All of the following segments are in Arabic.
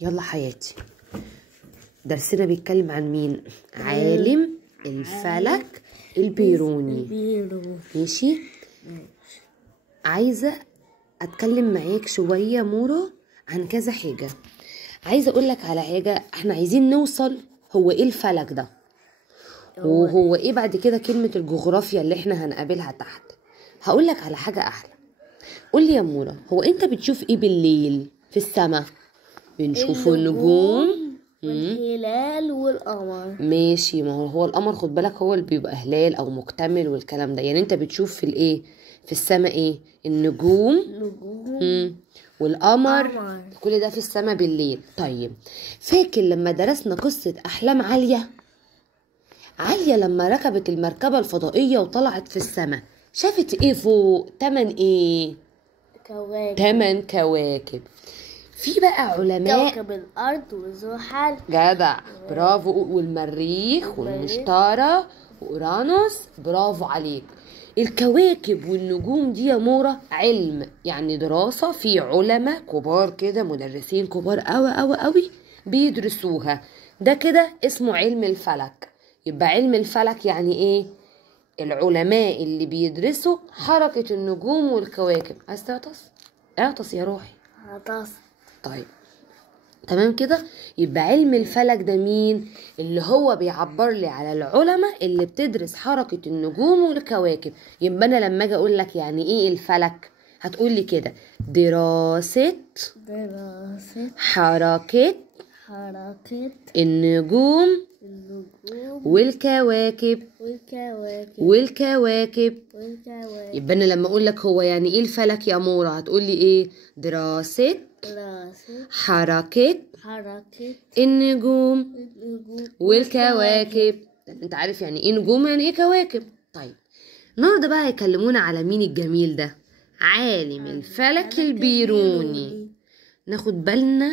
يلا حياتي، درسنا بيتكلم عن مين؟ عالم الفلك البيروني. ماشي. عايزة اتكلم معاك شوية مورا عن كذا حاجة. عايزة اقولك على حاجة، احنا عايزين نوصل هو ايه الفلك ده، وهو ايه بعد كده كلمة الجغرافيا اللي احنا هنقابلها تحت. هقولك على حاجة احلى. قولي يا مورا، هو انت بتشوف ايه بالليل في السماء؟ بنشوف النجوم والهلال والقمر. ماشي، ما هو القمر خد بالك هو اللي بيبقى هلال او مكتمل والكلام ده. يعني انت بتشوف في الايه في السماء ايه؟ النجوم والقمر. كل ده في السماء بالليل. طيب فاكر لما درسنا قصة احلام عالية لما ركبت المركبة الفضائية وطلعت في السماء، شافت ايه فوق؟ 8 ايه؟ كواكب. 8 كواكب. في بقى علماء كوكب الأرض وزحل. جدع، برافو. والمريخ والمشتري وأورانوس، برافو عليك. الكواكب والنجوم دي يا مورا علم، يعني دراسة. في علماء كبار كده، مدرسين كبار قوي قوي قوي بيدرسوها. ده كده اسمه علم الفلك. يبقى علم الفلك يعني ايه؟ العلماء اللي بيدرسوا حركة النجوم والكواكب. عايز تعطس؟ اعطس يا روحي. عطس. طيب تمام كده. يبقى علم الفلك ده مين؟ اللي هو بيعبر لي على العلماء اللي بتدرس حركة النجوم والكواكب. يبقى انا لما اجي اقول لك يعني ايه الفلك، هتقول لي كده: دراسة حركة النجوم والكواكب. يبقى انا لما اقول لك هو يعني ايه الفلك يا مورا، هتقول لي ايه؟ دراسة حركة النجوم والكواكب. انت عارف يعني ايه نجوم يعني ايه كواكب. طيب النهارده بقى هيكلمونا على مين الجميل ده؟ عالم الفلك البيروني. ناخد بالنا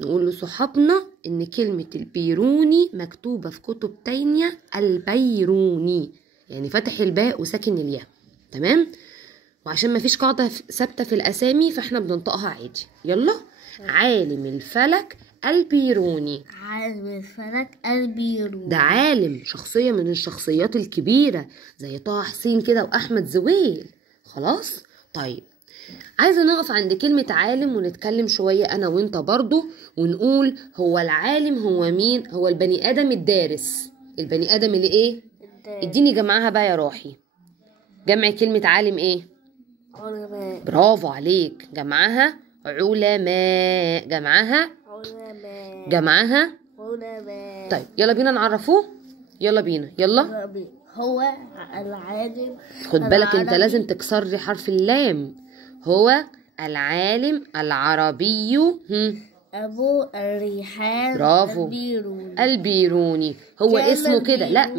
نقول لصحابنا ان كلمة البيروني مكتوبة في كتب تانية البيروني، يعني فتح الباء وساكن الياء. تمام؟ وعشان ما فيش قاعدة ثابتة في الأسامي فاحنا بننطقها عادي. يلا. عالم الفلك البيروني. عالم الفلك البيروني ده عالم، شخصية من الشخصيات الكبيرة زي طه حسين كده وأحمد زويل. خلاص؟ طيب عايزة نقف عند كلمة عالم ونتكلم شوية أنا وإنت برضو، ونقول هو العالم هو مين؟ هو البني آدم الدارس. البني آدم اللي إيه؟ اديني جمعها بقى يا روحي. جمع كلمة عالم إيه؟ علماء. برافو عليك. جمعها علماء. جمعها علماء. طيب يلا بينا نعرفوه. يلا بينا يلا. هو العالم. خد بالك انت لازم تكسر لي حرف اللام. هو العالم العربي أبو الريحان. برافو. البيروني. هو اسمه كده. لا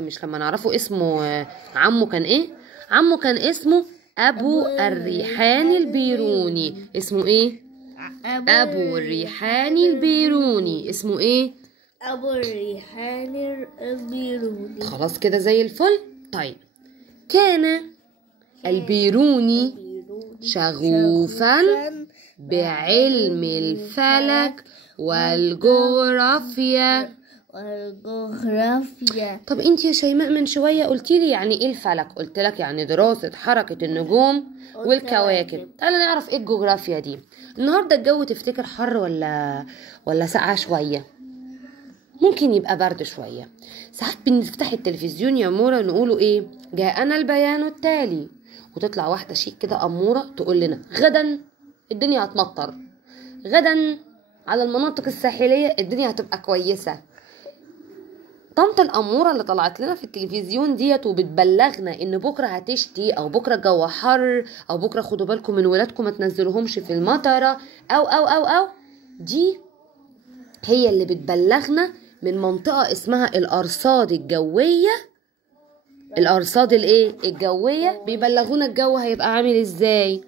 مش لما نعرفه اسمه. عمه كان ايه؟ عمه كان اسمه أبو الريحان البيروني. اسمه ايه؟ أبو الريحان البيروني. اسمه ايه؟ أبو الريحان البيروني. خلاص كده زي الفل. طيب كان البيروني شغوفا بعلم الفلك والجغرافيا. طب انت يا شيماء من شوية قلتي لي يعني ايه الفلك؟ قلت لك يعني دراسة حركة النجوم والكواكب. تعالى نعرف ايه الجغرافيا دي. النهاردة الجو تفتكر حر ولا ساقعة شوية؟ ممكن يبقى برد شوية. ساعات بنفتح التلفزيون يا مورا نقوله ايه؟ جاءنا البيان التالي، وتطلع واحدة شيك كده أمورة تقول لنا غدا الدنيا هتمطر، غدا على المناطق الساحلية الدنيا هتبقى كويسة. طنط الأمورة اللي طلعت لنا في التلفزيون ديت وبتبلغنا ان بكرة هتشتي، او بكرة الجو حر، او بكرة خدوا بالكم من ولادكم ما تنزلوهمش في المطرة، او دي هي اللي بتبلغنا من منطقة اسمها الأرصاد الجوية. الأرصاد الايه؟ الجوية. بيبلغونا الجو هيبقى عامل ازاي.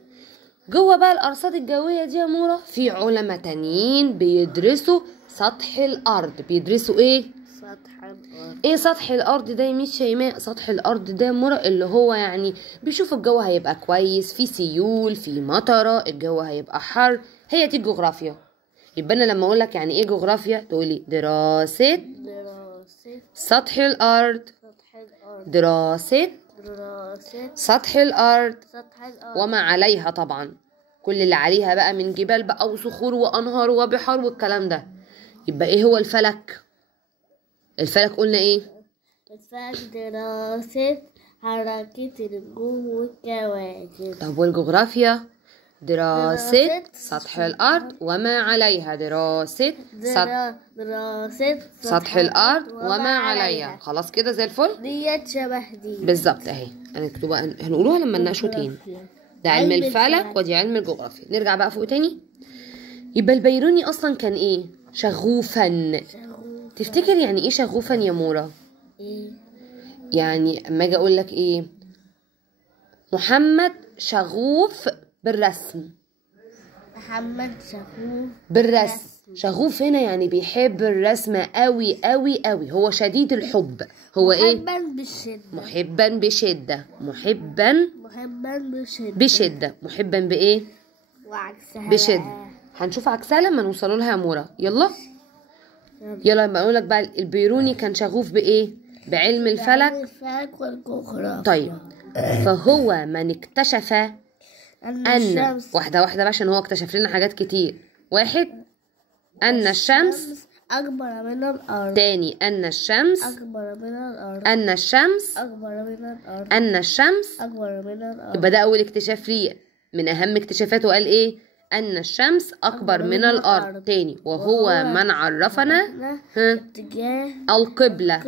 جوه بقى الأرصاد الجوية دي يا مورا في علماء تانيين بيدرسوا سطح الأرض. بيدرسوا ايه؟ سطح الأرض. ايه سطح الأرض ده يا ميس شيماء؟ سطح الأرض ده يا مورا اللي هو يعني بيشوف الجو هيبقى كويس، في سيول، في مطرة، الجو هيبقى حر. هي دي الجغرافيا. يبقى انا لما اقول لك يعني ايه جغرافيا تقولي دراسة دراسة سطح الارض، سطح الأرض. دراسة دراسة سطح الارض سطح الأرض. وما عليها، طبعا كل اللي عليها بقى من جبال بقى وصخور وانهار وبحار والكلام ده. يبقى ايه هو الفلك؟ الفلك قلنا ايه؟ الفلك دراسة حركة النجوم والكواكب. طب والجغرافيا؟ دراسة دراسة سطح الأرض وما عليها، دراسة دراسة سطح الأرض وما عليها. خلاص كده زي الفل. ديت شبه دي بالظبط اهي، هنقولوها لما نناقشوا تاني. ده علم الفلك ودي علم الجغرافيا. نرجع بقى فوق تاني. يبقى البيروني أصلا كان ايه؟ شغوفا. تفتكر يعني ايه شغوفا يا مورا؟ ايه؟ يعني اما اجي اقول لك ايه؟ محمد شغوف بالرسم. محمد شغوف بالرسم. شغوف هنا يعني بيحب الرسم قوي قوي قوي، هو شديد الحب. هو ايه؟ محبا بالشدة. محبا بشدة. محبا بشدة. محبا بايه؟ وعكسها بشدة. بقى. هنشوف عكسها لما نوصلوا لها يا مورا. يلا لما اقول لك بقى البيروني كان شغوف بايه؟ بعلم الفلك. الفلك والجغرافيا. طيب فهو من اكتشف أن واحدة واحدة بقى عشان هو اكتشف لنا حاجات كتير. واحد، أن الشمس أكبر من الأرض. تاني، أن الشمس أكبر من الأرض. أن الشمس أكبر من الأرض. أن الشمس. أكبر من الأرض. يبقى ده أول اكتشاف ليه من أهم اكتشافاته. قال إيه؟ أن الشمس أكبر من الأرض. تاني، وهو من عرفنا اتجاه القبلة.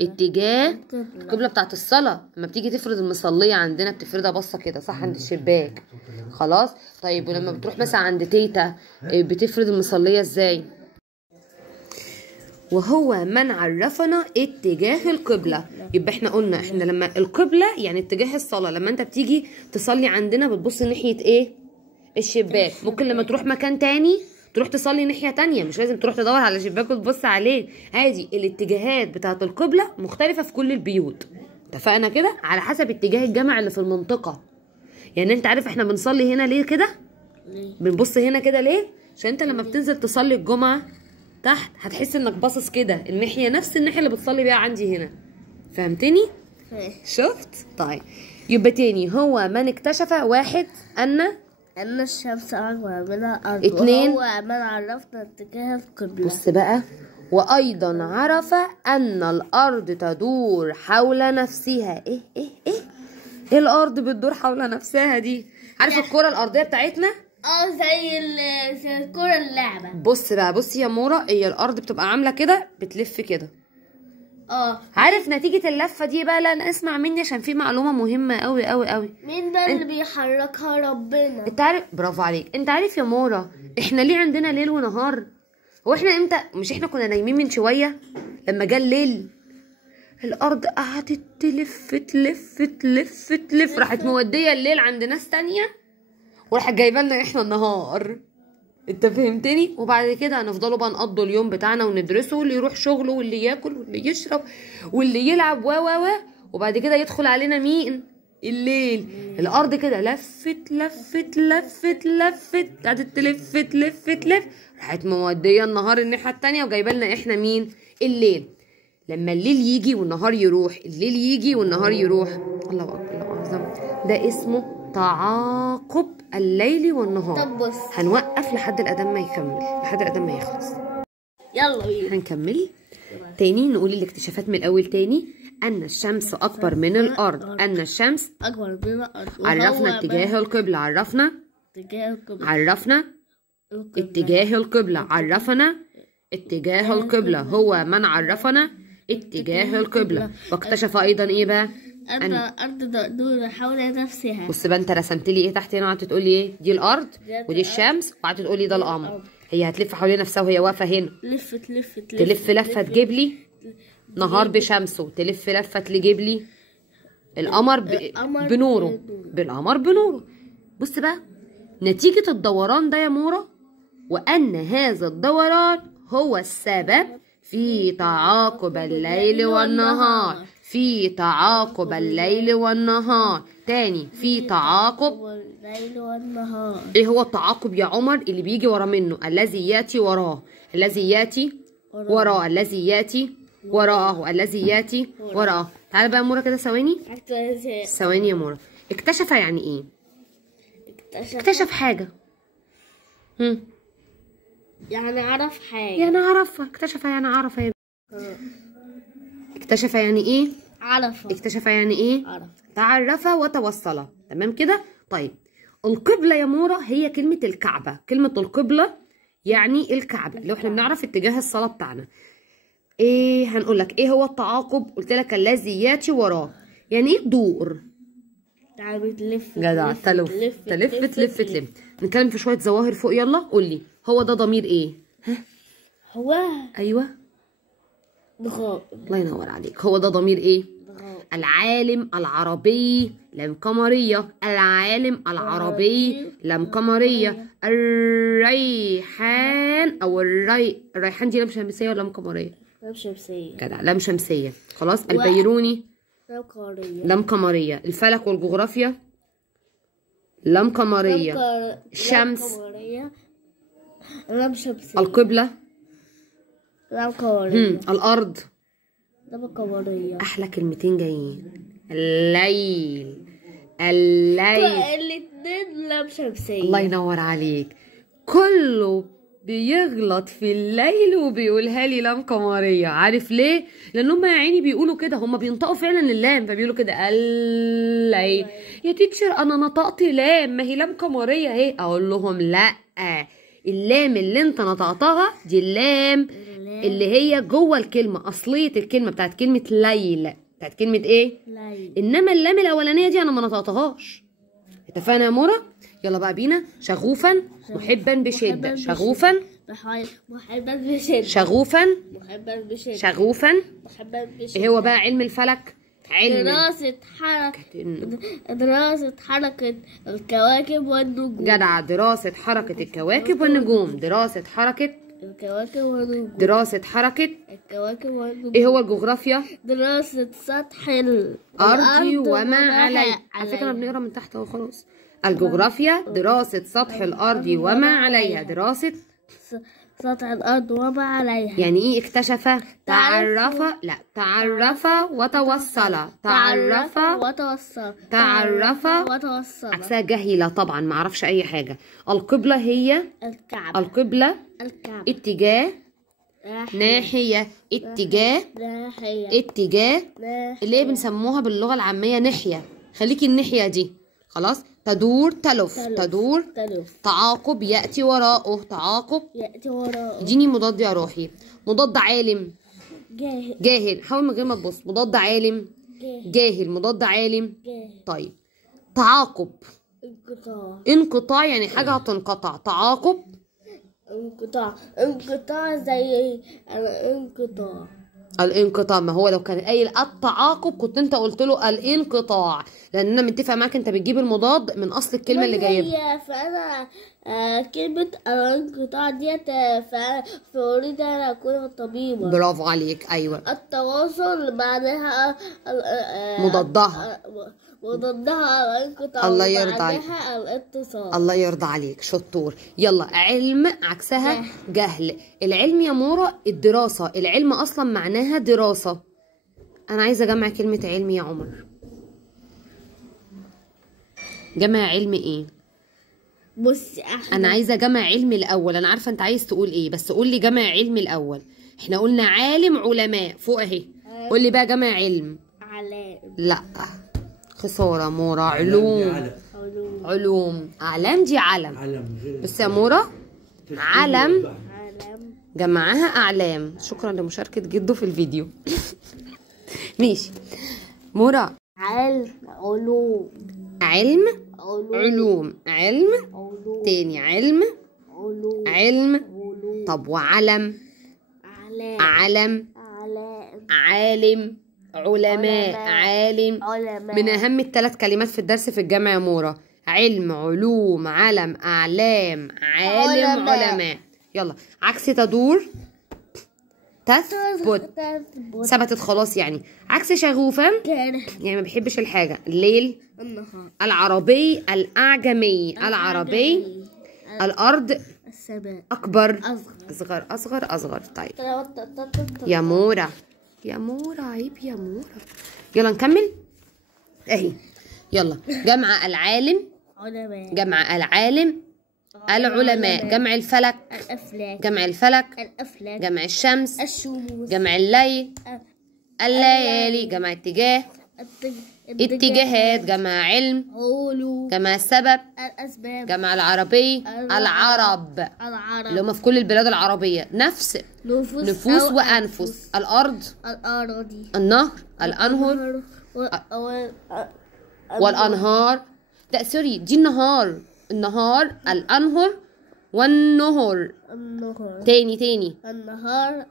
اتجاه القبلة بتاعت الصلاة. لما بتيجي تفرض المصلية عندنا بتفردها بصة كده صح عند الشباك. خلاص. طيب ولما بتروح مثلا عند تيتا بتفرض المصلية ازاي؟ وهو من عرفنا اتجاه القبلة. يبقى احنا قلنا احنا لما القبلة يعني اتجاه الصلاة، لما انت بتيجي تصلي عندنا بتبص ناحية ايه؟ الشباك. ممكن لما تروح مكان تاني تروح تصلي ناحية تانية، مش لازم تروح تدور على شباك وتبص عليه. عادي الاتجاهات بتاعة القبلة مختلفة في كل البيوت. اتفقنا كده؟ على حسب اتجاه الجامع اللي في المنطقة. يعني انت عارف احنا بنصلي هنا ليه كده؟ بنبص هنا كده ليه؟ عشان انت لما بتنزل تصلي الجمعة تحت هتحس انك باصص كده الناحية نفس الناحية اللي بتصلي بيها عندي هنا. فهمتني؟ شفت؟ طيب يبقى تاني، هو من اكتشف واحد أن الشمس أكبر من الأرض. اتنين، وهو من عرفنا اتجاه القبلة. بص بقى، وأيضا عرف أن الأرض تدور حول نفسها. إيه الأرض بتدور حول نفسها دي؟ عارف الكرة الأرضية بتاعتنا؟ زي الكرة اللعبة. بص بقى، بصي يا مورا، هي الأرض بتبقى عاملة كده بتلف كده. عارف نتيجة اللفة دي بقى؟ لا اسمع مني عشان في معلومة مهمة قوي قوي قوي. مين ده اللي بيحركها؟ ربنا. انت عارف؟ برافو عليك. انت عارف يا مورا احنا ليه عندنا ليل ونهار؟ هو احنا امتى؟ مش احنا كنا نايمين من شوية لما جه الليل الارض قعدت تلف تلف تلف تلف، راحت مودية الليل عند ناس تانية وراحت جايبه لنا احنا النهار. انت فهمتني؟ وبعد كده هنفضلوا بقى نقضوا اليوم بتاعنا وندرسه، واللي يروح شغله واللي ياكل واللي يشرب واللي يلعب وبعد كده يدخل علينا مين؟ الليل. الارض كده لفت لفت لفت لفت قعدت تلف تلف تلف، راحت موديه النهار الناحيه التانية وجايبه لنا احنا مين؟ الليل. لما الليل يجي والنهار يروح، الليل يجي والنهار يروح، الله اكبر الله اعظم، ده اسمه تعاقب الليل والنهار. طب بص، هنوقف لحد الأذان ما يكمل، لحد الأذان ما يخلص. يلا بينا هنكمل تاني. نقول الاكتشافات من الأول تاني. أن الشمس أكبر من الأرض. أن الشمس أكبر من الأرض. عرفنا اتجاه القبلة. عرفنا اتجاه القبلة. عرفنا اتجاه القبلة. هو من عرفنا اتجاه القبلة. واكتشف أيضا إيه بقى؟ الأرض تدور حول نفسها. بص بقى، انت رسمت لي ايه تحت هنا؟ قعدت تقول لي ايه؟ دي الارض ودي الشمس، وقعدت تقول لي ده القمر. هي هتلف حوالين نفسها وهي واقفه هنا. تلف لفه تجيب لي نهار بشمسه، تلف لفه تجيب لي القمر بنوره. بالقمر بنوره. بص بقى، نتيجه الدوران ده يا مورا، وان هذا الدوران هو السبب في تعاقب الليل والنهار. في تعاقب الليل والنهار. تاني، في تعاقب الليل والنهار. ايه هو التعاقب يا عمر؟ اللي بيجي ورا منه، الذي ياتي وراه، الذي ياتي وراه، الذي ياتي وراءه، الذي ياتي وراءه. تعالى بقى يا مورا كده ثواني. ثواني يا مورا. اكتشف يعني ايه؟ اكتشف حاجة. يعني عرف حاجة. يعني عرفها. اكتشف يعني عرفها يا اكتشف يعني ايه؟ عرف. اكتشف يعني ايه؟ عرف. تعرف وتوصل. تمام كده؟ طيب القبلة يا مورا هي كلمة الكعبة. كلمة القبلة يعني الكعبة. لو احنا بنعرف اتجاه الصلاة بتاعنا. ايه هنقول لك ايه هو التعاقب؟ قلت لك الذي ياتي وراه. يعني ايه تدور؟ يعني بتلف. جدع. تلف. نتكلم في شوية ظواهر فوق. يلا قول لي، هو ده ضمير ايه؟ هو. ايوه. غائب. الله ينور عليك. هو ده ضمير ايه؟ العالم العربي لام قمرية. العالم العربي لام قمرية. الريحان او الريحان دي لام شمسية ولا لام قمرية؟ لام شمسية. جدع. لام شمسية. خلاص. البيروني لام قمرية. لام قمرية. الفلك والجغرافيا لام قمرية. الشمس لام شمسية. القبلة لام قمرية. الأرض لام قمرية. أحلى كلمتين جايين. الليل. الاتنين لام شمسية. الله ينور عليك. كله بيغلط في الليل وبيقولها لي لام قمرية. عارف ليه؟ لأن هم يا عيني بيقولوا كده، هم بينطقوا فعلا اللام فبيقولوا كده الليل. يا تيتشر أنا نطقت لام، ما هي لام قمرية اهي. أقول لهم لأ، اللام اللي انت نطقتها دي اللام اللي هي جوه الكلمة، أصلية الكلمة بتاعت كلمة ليل، بتاعت كلمة ايه؟ ليل. إنما اللام الأولانية دي أنا ما نطقتهاش. اتفقنا يا مورا؟ يلا بقى بينا. شغوفا محبا بشدة. شغوفا محبا بشدة. شغوفا محبا بشدة. شغوفا. محبا بشدة. ايه هو بقى علم الفلك؟ علم دراسة حركة الكواكب والنجوم. جدع. دراسة حركة الكواكب والنجوم. دراسة حركة الكواكب والنجوم. دراسة حركة الكواكب والنجوم. ايه هو الجغرافيا؟ دراسة سطح الأرض وما عليه. على فكرة بنقرا من تحت اهو خلاص. الجغرافيا دراسة سطح الأرض وما عليها. دراسة سطح الأرض وما عليها. يعني ايه اكتشف؟ تعرف. لا، تعرف وتوصل. تعرف وتوصل. تعرف وتوصل. عكسها جهلة طبعا، ما اعرفش اي حاجة. القبلة هي الكعبة. القبلة الكعبة. اتجاه ناحية. اتجاه ناحية. اتجاه اللي هي بنسموها باللغة العامية ناحية. خليكي الناحية دي. خلاص. تدور تلف. تدور تعاقب يأتي وراءه. تعاقب يأتي وراءه. اديني مضاد يا روحي. مضاد عالم. جاهل. حاول من غير ما تبص. مضاد عالم. جاهل. مضاد عالم. طيب تعاقب انقطاع يعني حاجة هتنقطع. تعاقب انقطاع زي الانقطاع. ما هو لو كان قايل التعاقب كنت انت قلت له الانقطاع، لان انا متفق معاك انت بتجيب المضاد من اصل الكلمه اللي جايبها. فانا كلمه الانقطاع ديت فاريد ان اكون طبيبا. برافو عليك. ايوه. التواصل بعدها مضادها الانقطاع. الله يرضى عليك. الاتصال. الله يرضى عليك. شطور. يلا. علم عكسها جهل. العلم يا مورا الدراسة. العلم أصلا معناها دراسة. أنا عايزة أجمع كلمة علم يا عمر. جمع علم إيه؟ بصي أنا عايزة جمع علم الأول. أنا عارفة أنت عايز تقول إيه، بس قول لي جمع علم الأول. إحنا قلنا عالم علماء فوق أهي. قول لي بقى جمع علم. علام. لا خسارة مورا. علوم. أعلام دي علم. بس يا مورا علم جمعها أعلام. شكرا لمشاركة جدو في الفيديو. ماشي مورا. علوم. تاني علم. طب وعلم؟ عالم. علماء. عالم. من أهم الثلاث كلمات في الدرس في الجامعة يا مورا. علم، علوم، علم، أعلام، عالم، علماء. يلا. عكس تدور تثبت. ثبتت خلاص يعني. عكس شغوفا كاره. يعني ما بيحبش الحاجة. الليل. النهار. العربي الأعجمي. العربي. الأرض. السماء. أكبر. أصغر. أصغر. طيب يا مورا عيب يا مورا. يلا نكمل اهي. يلا. جمع العالم. علماء. جمع العالم. العلماء. جمع الفلك. الأفلاك. جمع الفلك. الأفلاك. جمع الشمس. الشموس. جمع الليل. الليالي. جمع اتجاه. اتجاهات. جمع علم. علوم. جمع السبب. الأسباب. جمع العربي. العرب اللي هم في كل البلاد العربية. نفس. نفوس وأنفس. الأرض. الأراضي. النهر. الأنهر. والأنهار. لا سوري دي النهار. الأنهر والنهر. النهر. تاني. النهر.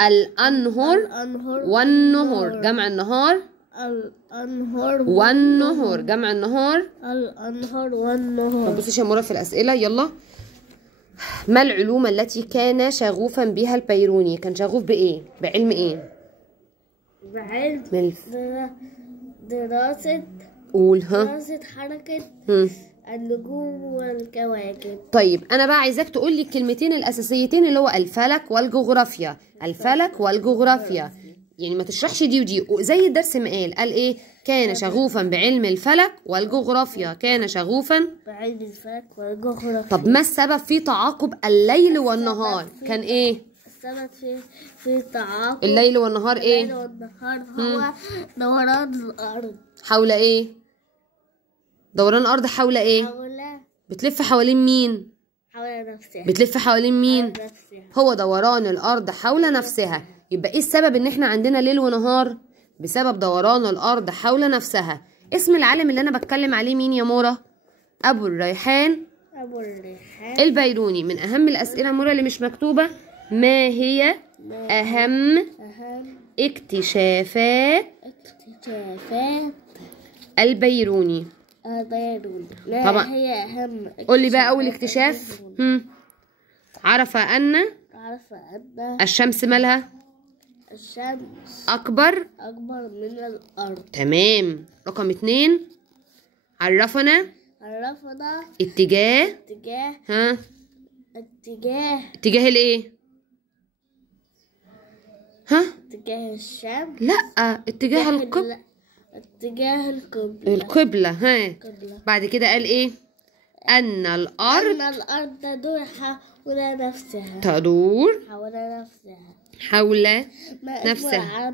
الأنهر والنهر. جمع النهار. الأنهر والنهر. جمع النهار. الأنهر ما والنهر. تبصيش يا مرة في الأسئلة. يلا. ما العلوم التي كان شغوفا بها البيروني؟ كان شغوف بإيه؟ بعلم إيه؟ بعلم دراسة قول ها. دراسة حركة النجوم والكواكب. طيب أنا بقى عايزاك تقول لي الكلمتين الأساسيتين اللي هو الفلك والجغرافيا. الفلك والجغرافيا يعني ما تشرحش دي ودي. زي الدرس ما قال إيه؟ كان شغوفا بعلم الفلك والجغرافيا. كان شغوفا بعلم الفلك والجغرافيا. طب ما السبب في تعاقب الليل والنهار؟ كان إيه؟ السبب في تعاقب الليل والنهار إيه؟ الليل والنهار هو دوران الأرض. حول إيه؟ دوران الأرض حول إيه؟ بتلف حوالين مين؟ حول نفسها. بتلف حوالين مين؟ حول نفسها. هو دوران الأرض حول نفسها. يبقى إيه السبب إن إحنا عندنا ليل ونهار؟ بسبب دوران الأرض حول نفسها. اسم العالم اللي أنا بتكلم عليه مين يا مورا؟ أبو الريحان البيروني. من أهم الأسئلة مورا اللي مش مكتوبة. ما هي أهم اكتشافات البيروني؟ طبعا. ما هي أهم قول لي بقى أول اكتشاف. عرف أن الشمس مالها؟ الشمس أكبر من الأرض. تمام. رقم 2 عرفنا اتجاه اتجاه الايه؟ اتجاه الشمس. لا اتجاه القبلة. القبلة. بعد كده قال ايه؟ أن الأرض تدور حول نفسها.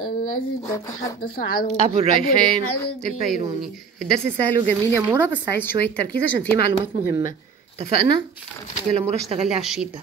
الذي نتحدث عنه أبو الريحان البيروني. الدرس سهل وجميل يا مورا بس عايز شوية تركيز عشان فيه معلومات مهمة. اتفقنا؟ يلا مورا اشتغلي على الشيت ده.